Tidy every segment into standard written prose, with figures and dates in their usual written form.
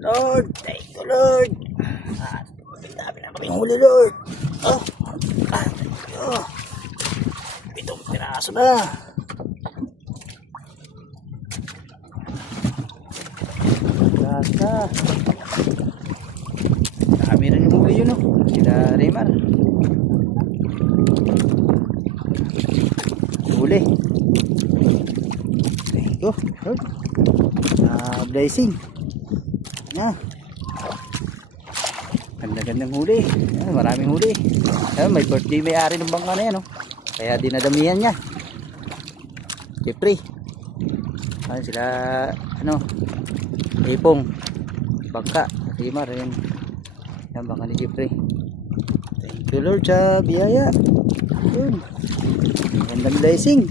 Lord, thank you, Lord. At dami na kaming huli, Lord. Oh, thank you. 7 piraso na. Gasa. Dami rin yung huli yun, oh. Sila Raymar. Huli. Thank you, Lord. Blessing. Yan. Ganda-gandang huli. Yan, maraming huli. Yan, may birthday may-ari ng bangka na yan, oh. Kaya dinadamihan niya. Jeffrey. Yan sila, ipong. Bangka. Rimar, yan. Yan, bangka ni Jeffrey. Thank you, Lord, sa biyaya. Yun. Gandang blessing.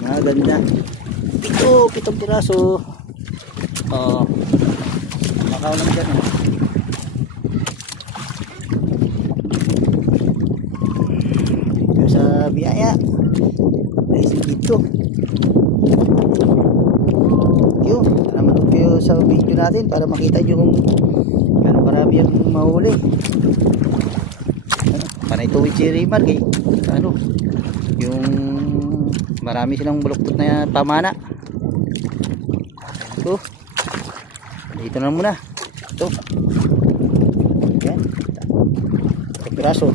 Ganda. 7 piraso. Makaw lang dyan, oh. Ito sa biyaya. Blessing dito. Yun. Naman kayo sa video natin para makita nyo kung gano'ng karami ang mahuli. Panay tuwid si Raymar kay yung marami silang buluktot na pamana. Ito dito na muna ito yan, 1 piraso.